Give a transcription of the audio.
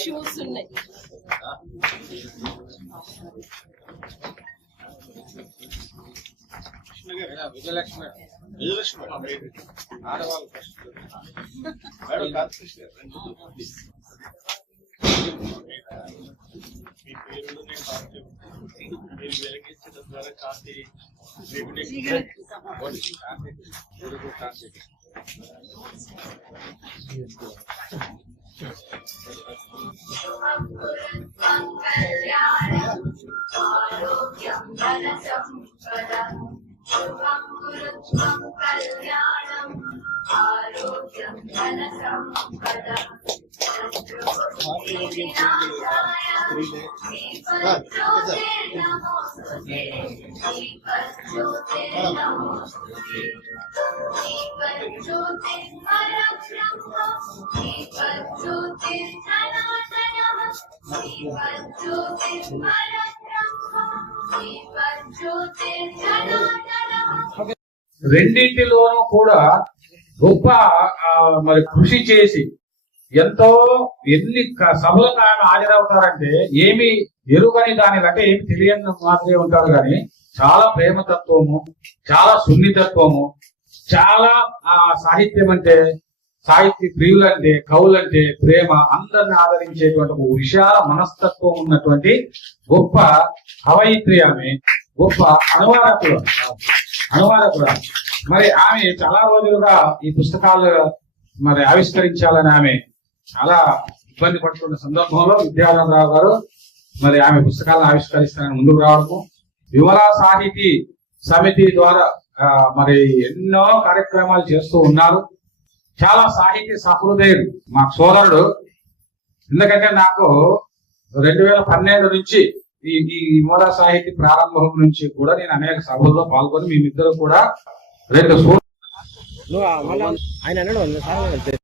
Shoes ఉన్నాయి. విజయలక్ష్మి ఆడవాళ్ళు మీ పేరు మీరు వెలిగించడం ద్వారా కాంతి శుభం కురుత్వం కళ్యాణం ఆరోగ్యం ధన సంపద రెండింటిలోనూ కూడా గొప్ప మరి కృషి చేసి ఎంతో ఎన్ని సభలకు ఆయన హాజరవుతారంటే ఏమి ఎరుగని దాని అంటే ఏమి తెలియని మాత్రమే ఉంటారు కానీ చాలా ప్రేమతత్వము, చాలా సున్నితత్వము, చాలా సాహిత్యం అంటే సాహిత్య ప్రియులంటే కవులంటే ప్రేమ, అందరిని ఆదరించేటువంటి ఒక విశాల మనస్తత్వం ఉన్నటువంటి గొప్ప కవయిత్రి ఆమె, గొప్ప అనువాదకుడు. మరి ఆమె చాలా రోజులుగా ఈ పుస్తకాలు మరి ఆవిష్కరించాలని ఆమె చాలా ఇబ్బంది పడుతున్న సందర్భంలో విద్యాధరరావు గారు మరి ఆమె పుస్తకాలను ఆవిష్కరిస్తానని ముందుకు రావడము, విమలా సాహితీ సమితి ద్వారా మరి ఎన్నో కార్యక్రమాలు చేస్తూ ఉన్నారు. చాలా సాహితీ సహృదయుడు మా సోదరుడు. ఎందుకంటే నాకు 2012 నుంచి ఈ విమలా సాహితీ ప్రారంభం నుంచి కూడా నేను అనేక సభల్లో పాల్గొని మేమిద్దరు కూడా 2 ఆయన